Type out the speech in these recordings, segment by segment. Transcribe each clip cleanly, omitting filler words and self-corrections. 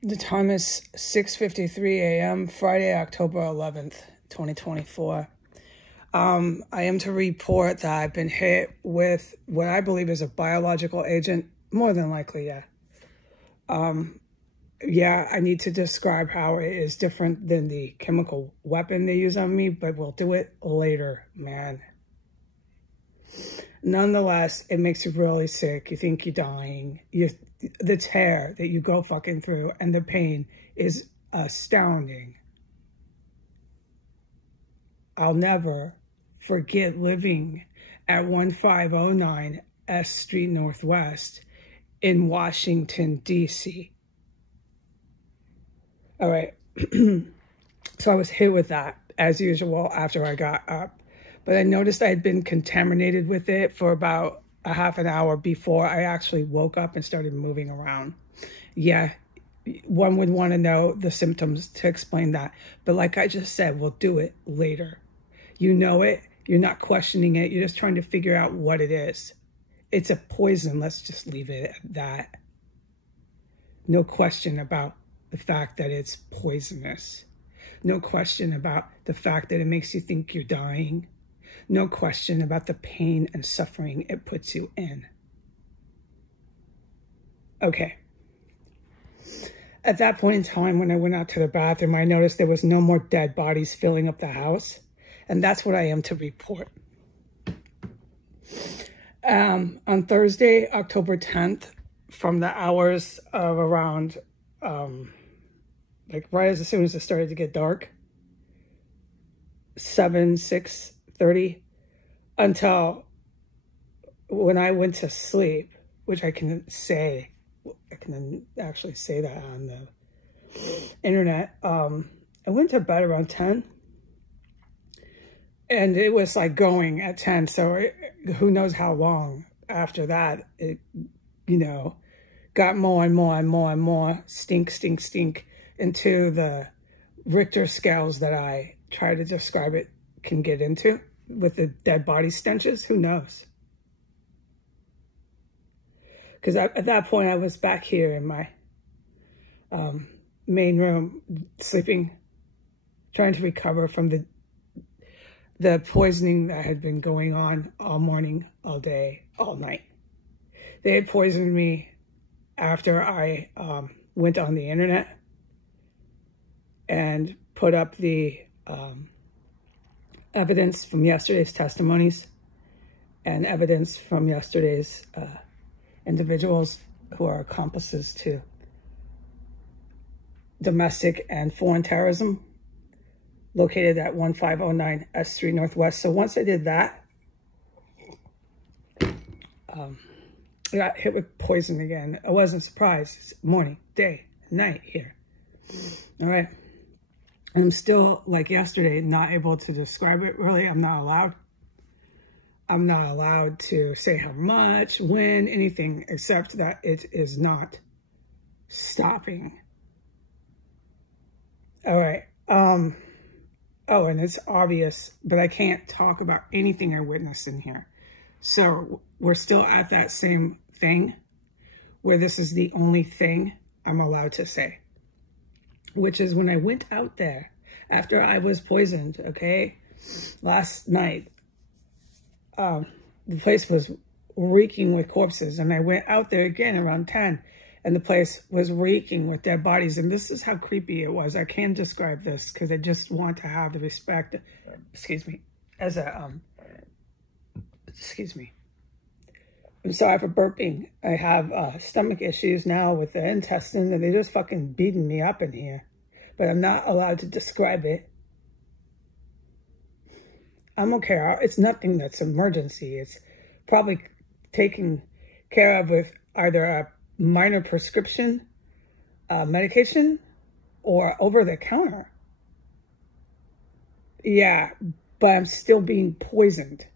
The time is 6:53 a.m., Friday, October 11th, 2024. I am to report that I've been hit with what I believe is a biological agent, more than likely, yeah. I need to describe how it is different than the chemical weapon they use on me, but we'll do it later, man. Nonetheless, it makes you really sick. You think you're dying. The tear that you go fucking through and the pain is astounding. I'll never forget living at 1509 S Street Northwest in Washington, D.C. All right. So I was hit with that, as usual, after I got up. But I noticed I had been contaminated with it for about a half an hour before I actually woke up and started moving around. Yeah, one would want to know the symptoms to explain that. But like I just said, we'll do it later. You know it. You're not questioning it. You're just trying to figure out what it is. It's a poison. Let's just leave it at that. No question about the fact that it's poisonous. No question about the fact that it makes you think you're dying. No question about the pain and suffering it puts you in. Okay. At that point in time, when I went out to the bathroom, I noticed there was no more dead bodies filling up the house. And that's what I am to report. On Thursday, October 10th, from the hours of around, like right as soon as it started to get dark, 6:30, until when I went to sleep, which I can actually say that on the internet. I went to bed around 10. And it was like going at 10, so who knows how long after that it, got more and more and more and more stink into the Richter scales that I try to describe it can get into with the dead body stenches. Who knows? Because at that point I was back here in my main room sleeping, trying to recover from the poisoning that had been going on all morning, all day, all night. They had poisoned me after I went on the internet and put up the evidence from yesterday's testimonies and evidence from yesterday's individuals who are accomplices to domestic and foreign terrorism, located at 1509 S Street Northwest. So once I did that, I got hit with poison again. I wasn't surprised. It's morning, day, night here. All right. And I'm still, like yesterday, not able to describe it, really. I'm not allowed. I'm not allowed to say how much, when, anything, except that it is not stopping. All right. Oh, and it's obvious, but I can't talk about anything I witnessed in here. So we're still at that same thing where this is the only thing I'm allowed to say, which is when I went out there after I was poisoned, okay, last night, the place was reeking with corpses, and I went out there again around 10. And the place was reeking with dead bodies. And this is how creepy it was. I can't describe this because I just want to have the respect, excuse me, as a, excuse me. I'm sorry for burping. I have stomach issues now with the intestine, and they're just fucking beating me up in here. But I'm not allowed to describe it. I'm okay. It's nothing that's emergency. It's probably taken care of with either a minor prescription medication or over the counter. Yeah, but I'm still being poisoned,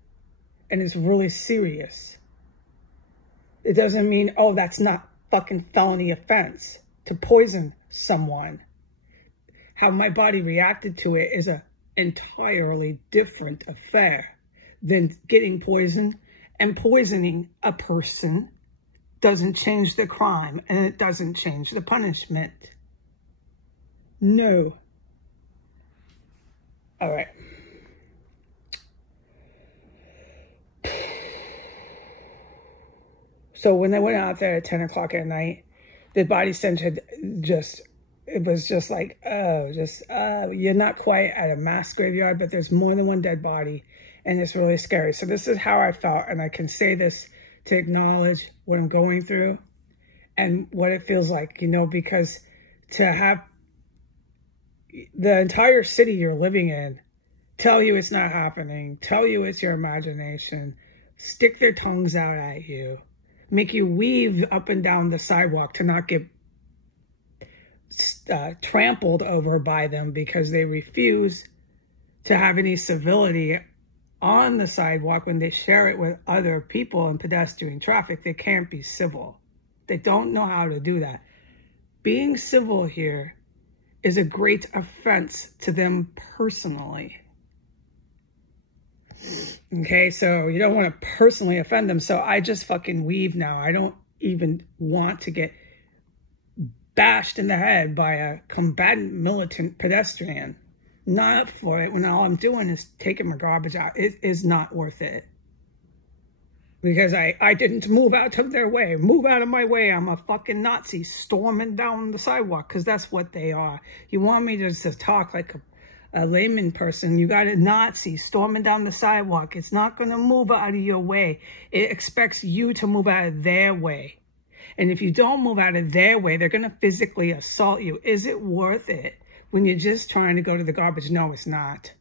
and it's really serious. It doesn't mean, oh, that's not fucking felony offense to poison someone. How my body reacted to it is a entirely different affair than getting poisoned, and poisoning a person doesn't change the crime, and it doesn't change the punishment. No. All right. So when I went out there at 10 o'clock at night, the body stench had it was just like, you're not quite at a mass graveyard, but there's more than one dead body, and it's really scary. So this is how I felt, and I can say this to acknowledge what I'm going through and what it feels like, you know, because to have the entire city you're living in tell you it's not happening, tell you it's your imagination, stick their tongues out at you, make you weave up and down the sidewalk to not get trampled over by them because they refuse to have any civility on the sidewalk when they share it with other people and pedestrian traffic. They can't be civil. They don't know how to do that. Being civil here is a great offense to them personally. Okay, so you don't want to personally offend them. So I just fucking weave now. I don't even want to get bashed in the head by a combatant militant pedestrian. Not up for it when all I'm doing is taking my garbage out. It is not worth it. Because I didn't move out of their way. Move out of my way. I'm a fucking Nazi storming down the sidewalk, because that's what they are. You want me to talk like a layman person. You got a Nazi storming down the sidewalk. It's not going to move out of your way. It expects you to move out of their way. And if you don't move out of their way, they're going to physically assault you. Is it worth it when you're just trying to go to the garbage? No, it's not.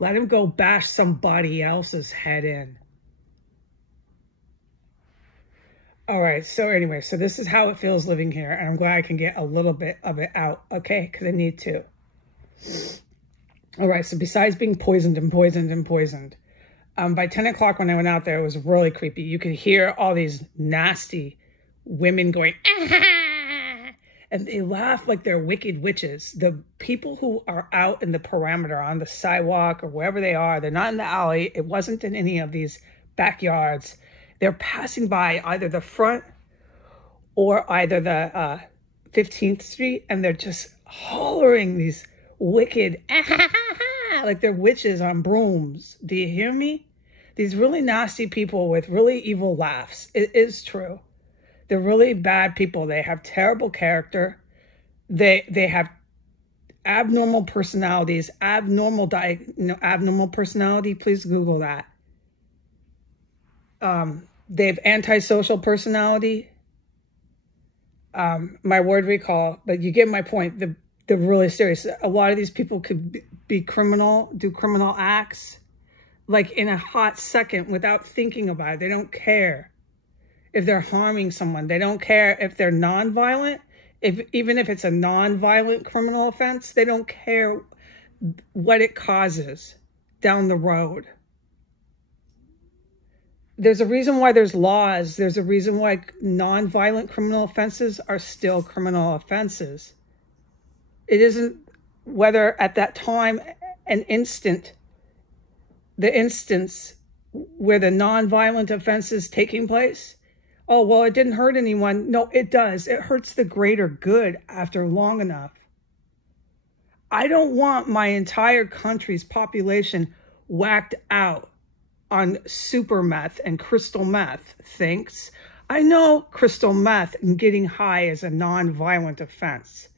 Let him go bash somebody else's head in. All right, so anyway, so this is how it feels living here. And I'm glad I can get a little bit of it out, okay? Because I need to. All right, so besides being poisoned and poisoned and poisoned, by 10 o'clock when I went out there, it was really creepy. You could hear all these nasty women going, ah! And they laugh like they're wicked witches. The people who are out in the perimeter on the sidewalk or wherever they are, they're not in the alley. It wasn't in any of these backyards. They're passing by either the front or either the 15th Street, and they're just hollering these wicked, like they're witches on brooms. Do you hear me? These really nasty people with really evil laughs. It is true. They're really bad people. They have terrible character. They have abnormal personalities, abnormal personality. Please Google that. They have antisocial personality. My word recall, but you get my point. They're really serious. A lot of these people could be criminal, do criminal acts, like in a hot second without thinking about it. They don't care if they're harming someone. They don't care if they're nonviolent. Even if it's a nonviolent criminal offense, they don't care what it causes down the road. There's a reason why there's laws. There's a reason why nonviolent criminal offenses are still criminal offenses. It isn't whether at that time, the instance where the nonviolent offense is taking place. Oh, well, it didn't hurt anyone. No, it does. It hurts the greater good after long enough. I don't want my entire country's population whacked out on super meth and crystal meth, thanks. I know crystal meth and getting high is a non-violent offense.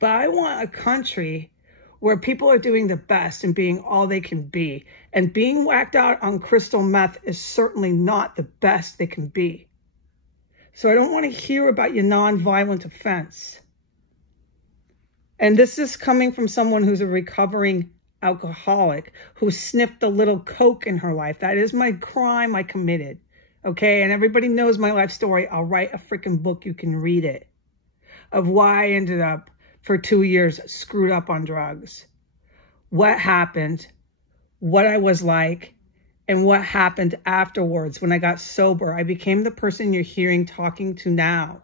But I want a country where people are doing the best and being all they can be. And being whacked out on crystal meth is certainly not the best they can be. So I don't want to hear about your non-violent offense. And this is coming from someone who's a recovering alcoholic who sniffed a little coke in her life. That is my crime I committed. Okay, and everybody knows my life story. I'll write a freaking book. You can read it. Of why I ended up for 2 years screwed up on drugs. What happened, what I was like, and what happened afterwards when I got sober. I became the person you're hearing talking to now.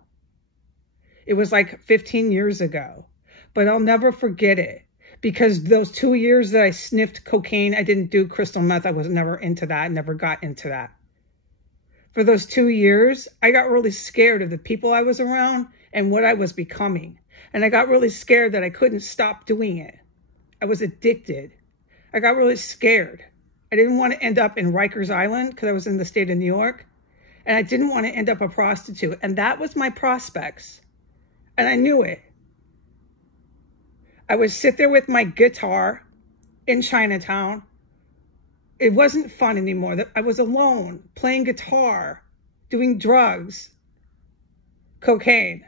It was like 15 years ago, but I'll never forget it. Because those 2 years that I sniffed cocaine, I didn't do crystal meth. I was never into that. I never got into that. For those 2 years, I got really scared of the people I was around and what I was becoming. And I got really scared that I couldn't stop doing it. I was addicted. I got really scared. I didn't want to end up in Rikers Island because I was in the state of New York. And I didn't want to end up a prostitute. And that was my prospects. And I knew it. I would sit there with my guitar in Chinatown. It wasn't fun anymore. I was alone, playing guitar, doing drugs, cocaine.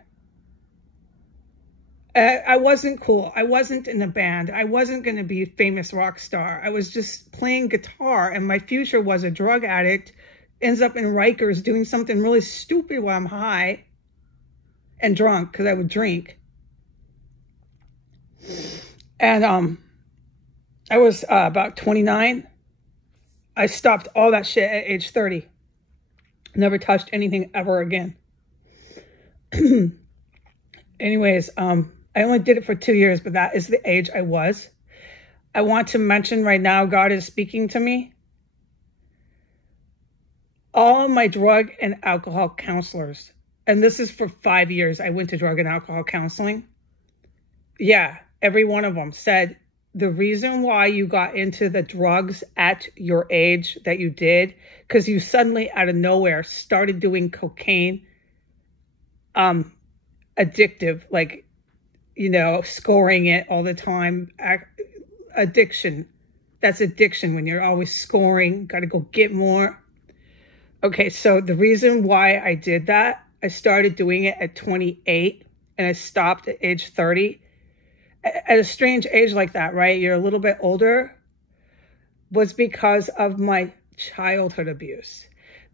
I wasn't cool. I wasn't in a band. I wasn't going to be a famous rock star. I was just playing guitar, and my future was a drug addict, ends up in Rikers doing something really stupid while I'm high and drunk because I would drink. And I was about 29. I stopped all that shit at age 30. Never touched anything ever again. Anyways, I only did it for 2 years, but that is the age I was. I want to mention right now, God is speaking to me. All of my drug and alcohol counselors, and this is for 5 years, I went to drug and alcohol counseling. Yeah, every one of them said, the reason why you got into the drugs at your age that you did, because you suddenly out of nowhere started doing cocaine, addictive, like, you know, scoring it all the time. Addiction. That's addiction when you're always scoring, got to go get more. Okay, so the reason why I did that, I started doing it at 28 and I stopped at age 30. At a strange age like that, right? You're a little bit older, was because of my childhood abuse.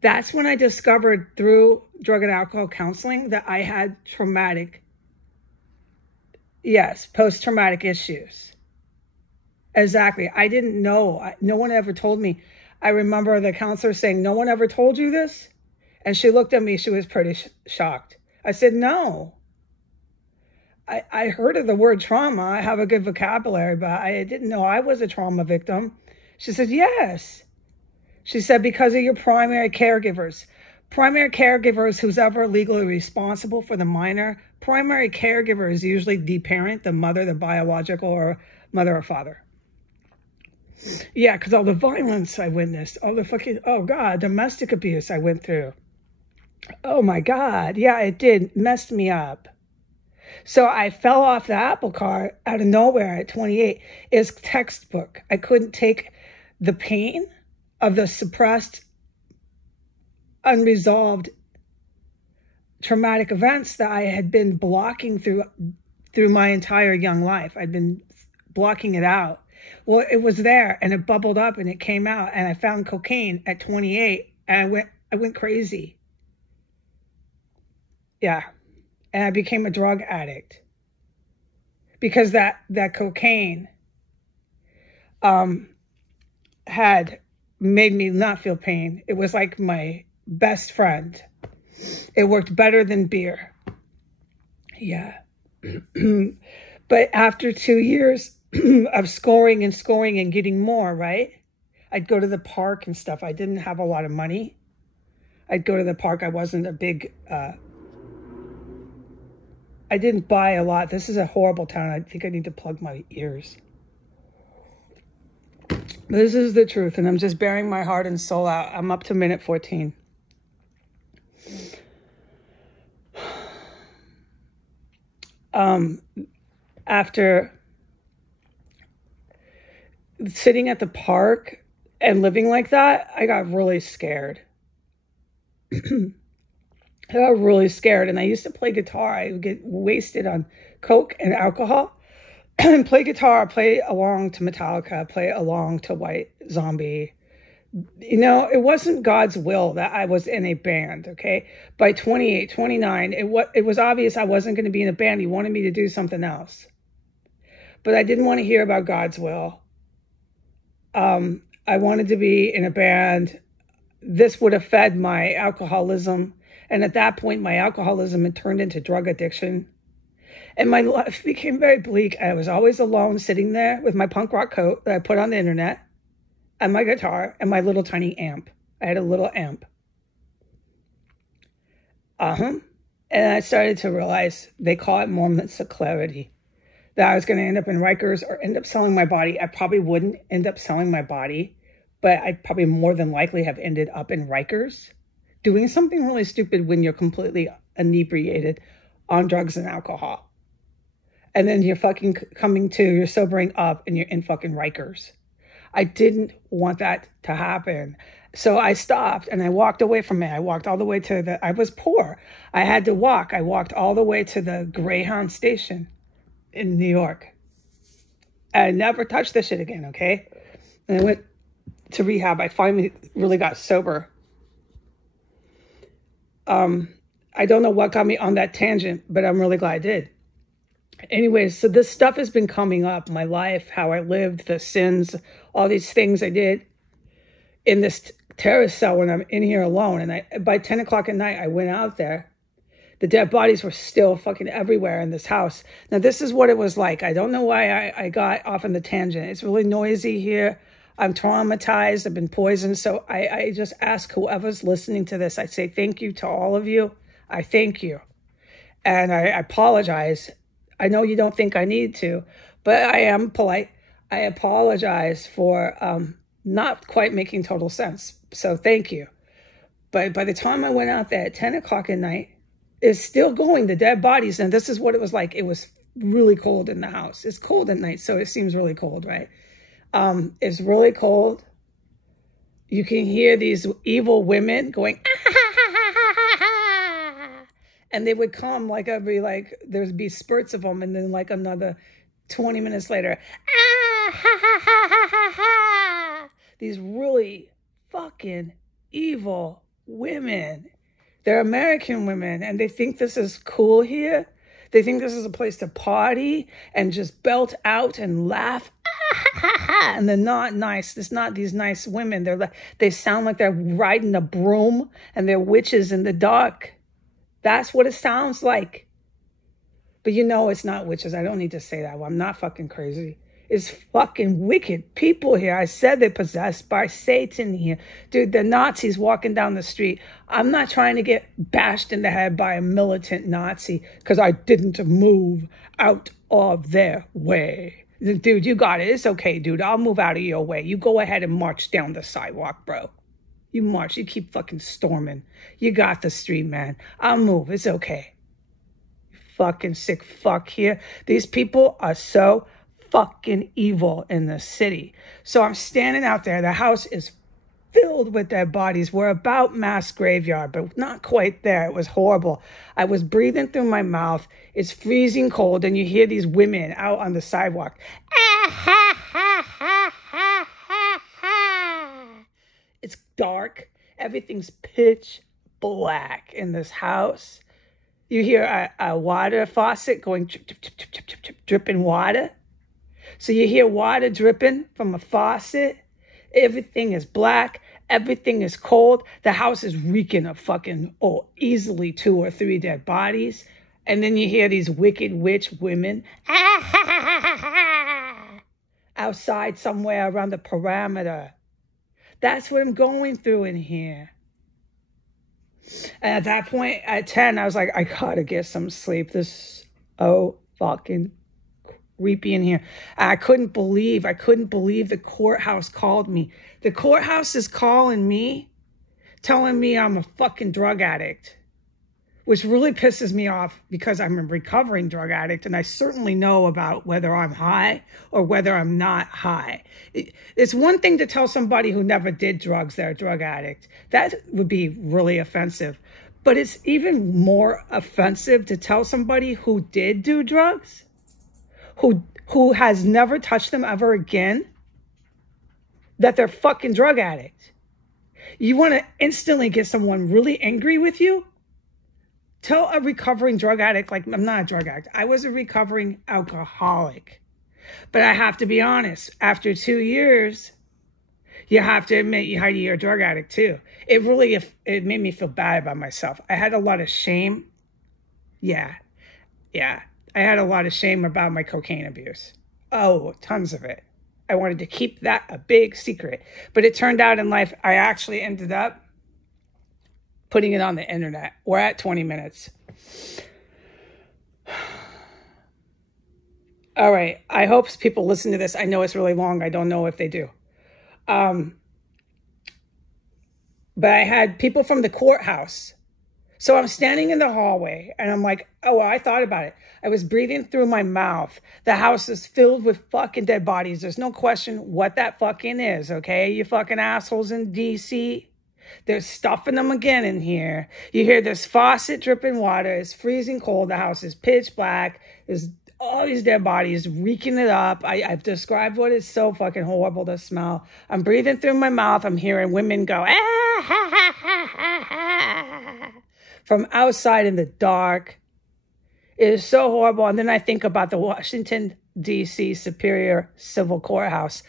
That's when I discovered through drug and alcohol counseling that I had traumatic, yes, post-traumatic issues. Exactly. I didn't know. No one ever told me. I remember the counselor saying, no one ever told you this? And she looked at me. She was pretty shocked. I said, no. I heard of the word trauma. I have a good vocabulary, but I didn't know I was a trauma victim. She said, yes. She said, because of your primary caregivers. Primary caregivers, who's ever legally responsible for the minor, primary caregiver is usually the parent, the mother, the biological, or mother or father. Yeah, because all the violence I witnessed, all the fucking, oh God, domestic abuse I went through. Oh my God. Yeah, it did. Messed me up. So I fell off the apple cart out of nowhere at 28. It's textbook. I couldn't take the pain of the suppressed, unresolved traumatic events that I had been blocking through my entire young life. I'd been blocking it out. Well, it was there and it bubbled up and it came out, and I found cocaine at 28 and I went crazy. Yeah. And I became a drug addict because that cocaine had made me not feel pain. It was like my best friend. It worked better than beer. Yeah. But after 2 years of scoring and getting more, right? I'd go to the park and stuff. I didn't have a lot of money. I'd go to the park. I wasn't a big... I didn't buy a lot. This is a horrible town. I think I need to plug my ears. This is the truth, and I'm just bearing my heart and soul out. I'm up to minute 14. After sitting at the park and living like that, I got really scared. I got really scared, and I used to play guitar. I would get wasted on coke and alcohol and play guitar, play along to Metallica, play along to White Zombie. You know, it wasn't God's will that I was in a band, okay? By 28, 29, it was obvious I wasn't going to be in a band. He wanted me to do something else. But I didn't want to hear about God's will. I wanted to be in a band. This would have fed my alcoholism. And at that point, my alcoholism had turned into drug addiction. And my life became very bleak. I was always alone, sitting there with my punk rock coat that I put on the internet, and my guitar, and my little tiny amp. I had a little amp. And I started to realize they call it moments of clarity. That I was going to end up in Rikers or end up selling my body. I probably wouldn't end up selling my body, but I'd probably more than likely have ended up in Rikers doing something really stupid when you're completely inebriated on drugs and alcohol. And then you're fucking coming to, you're sobering up and you're in fucking Rikers. I didn't want that to happen. So I stopped and I walked away from it. I walked all the way to I was poor. I had to walk. I walked all the way to the Greyhound station in New York. I never touched this shit again, okay? And I went to rehab. I finally really got sober. I don't know what got me on that tangent, but I'm really glad I did. Anyways, so this stuff has been coming up. My life, how I lived, the sins, all these things I did in this terrorist cell when I'm in here alone. And by 10 o'clock at night, I went out there. The dead bodies were still fucking everywhere in this house. Now, this is what it was like. I don't know why I got off on the tangent. It's really noisy here. I'm traumatized. I've been poisoned. So I just ask whoever's listening to this, I say thank you to all of you. I thank you. And I apologize. I know you don't think I need to, but I am polite. I apologize for not quite making total sense. So thank you. But by the time I went out there at 10 o'clock at night, it's still going, the dead bodies. And this is what it was like. It was really cold in the house. It's cold at night, so it seems really cold, right? It's really cold. You can hear these evil women going, and they would come like there'd be spurts of them. And then like another 20 minutes later, these really fucking evil women. They're American women, and they think this is cool here. They think this is a place to party and just belt out and laugh. And they're not nice. It's not these nice women. They sound like they're riding a broom and they're witches in the dark. That's what it sounds like. But you know it's not witches. I don't need to say that. Well, I'm not fucking crazy. It's fucking wicked people here. I said they're possessed by Satan here. Dude, the Nazis walking down the street. I'm not trying to get bashed in the head by a militant Nazi because I didn't move out of their way. Dude, you got it. It's okay, dude. I'll move out of your way. You go ahead and march down the sidewalk, bro. You march. You keep fucking storming. You got the street, man. I'll move. It's okay. Fucking sick fuck here. These people are so fucking evil in the city. So I'm standing out there. The house is filled with dead bodies. We're about mass graveyard, but not quite there. It was horrible. I was breathing through my mouth. It's freezing cold, and you hear these women out on the sidewalk. It's dark. Everything's pitch black in this house. You hear a water faucet going drip, drip, drip, drip, drip, drip, dripping water. So you hear water dripping from a faucet. Everything is black. Everything is cold. The house is reeking of fucking, easily 2 or 3 dead bodies. And then you hear these wicked witch women outside somewhere around the perimeter. That's what I'm going through in here. And at that point, at 10, I was like, I gotta get some sleep. This is so fucking creepy in here. And I couldn't believe the courthouse called me. The courthouse is calling me, telling me I'm a fucking drug addict, which really pisses me off because I'm a recovering drug addict, and I certainly know about whether I'm high or whether I'm not high. It's one thing to tell somebody who never did drugs they're a drug addict. That would be really offensive. But it's even more offensive to tell somebody who did do drugs, who has never touched them ever again, that they're fucking drug addict. You want to instantly get someone really angry with you? Tell a recovering drug addict, like, I'm not a drug addict. I was a recovering alcoholic. But I have to be honest, after 2 years, you have to admit you're a drug addict too. It made me feel bad about myself. I had a lot of shame. Yeah. I had a lot of shame about my cocaine abuse. Oh, tons of it. I wanted to keep that a big secret. But it turned out in life, I actually ended up putting it on the internet. We're at 20 minutes. All right. I hope people listen to this. I know it's really long. I don't know if they do. But I had people from the courthouse. So I'm standing in the hallway and I'm like, oh, well, I thought about it. I was breathing through my mouth. The house is filled with fucking dead bodies. There's no question what that fucking is, okay? You fucking assholes in D.C. They're stuffing them again in here. You hear this faucet dripping water. It's freezing cold. The house is pitch black. There's all these dead bodies reeking it up. I've described what is so fucking horrible to smell. I'm breathing through my mouth. I'm hearing women go, ah, ha, ha, ha, ha, ha, from outside in the dark. It is so horrible. And then I think about the Washington, D.C. Superior Civil Courthouse.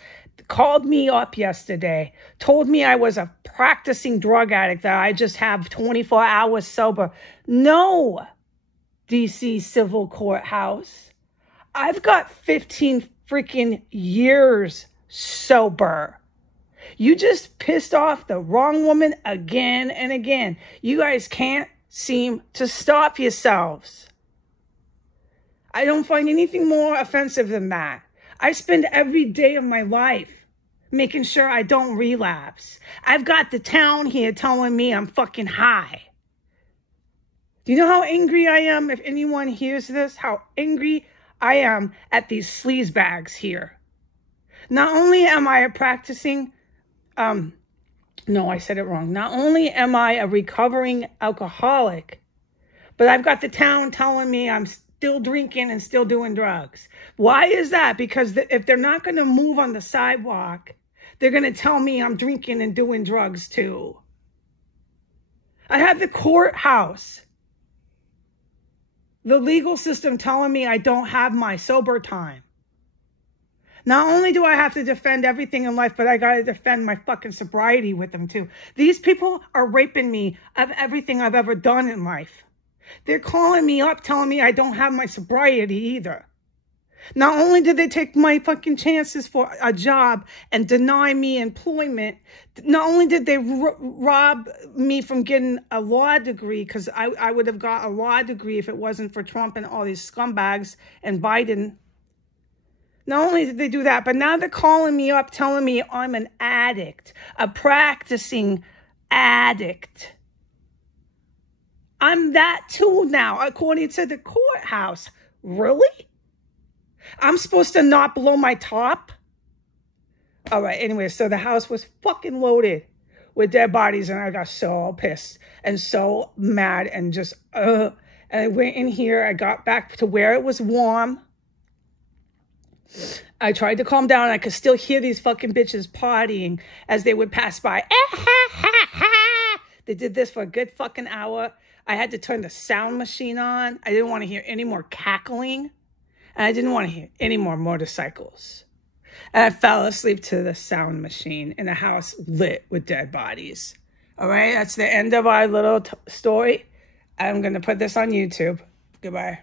Called me up yesterday, told me I was a practicing drug addict, that I just have 24 hours sober. No, D.C. Civil Courthouse. I've got 15 freaking years sober. You just pissed off the wrong woman again and again. You guys can't seem to stop yourselves. I don't find anything more offensive than that. I spend every day of my life making sure I don't relapse. I've got the town here telling me I'm fucking high. Do you know how angry I am? If anyone hears this, how angry I am at these sleazebags here. Not only am I a practicing, no, I said it wrong. Not only am I a recovering alcoholic, but I've got the town telling me I'm still drinking and still doing drugs. Why is that? Because if they're not going to move on the sidewalk, they're going to tell me I'm drinking and doing drugs too. I have the courthouse, the legal system telling me I don't have my sober time. Not only do I have to defend everything in life, but I got to defend my fucking sobriety with them too. These people are raping me of everything I've ever done in life. They're calling me up, telling me I don't have my sobriety either. Not only did they take my fucking chances for a job and deny me employment, not only did they rob me from getting a law degree, because I would have got a law degree if it wasn't for Trump and all these scumbags and Biden. Not only did they do that, but now they're calling me up, telling me I'm an addict, a practicing addict. I'm that too now, according to the courthouse. Really? I'm supposed to not blow my top? All right, anyway, so the house was fucking loaded with dead bodies, and I got so pissed and so mad and just, And I went in here. I got back to where it was warm. I tried to calm down. I could still hear these fucking bitches partying as they would pass by. They did this for a good fucking hour. I had to turn the sound machine on. I didn't want to hear any more cackling. And I didn't want to hear any more motorcycles. And I fell asleep to the sound machine in a house lit with dead bodies. All right, that's the end of our little story. I'm going to put this on YouTube. Goodbye.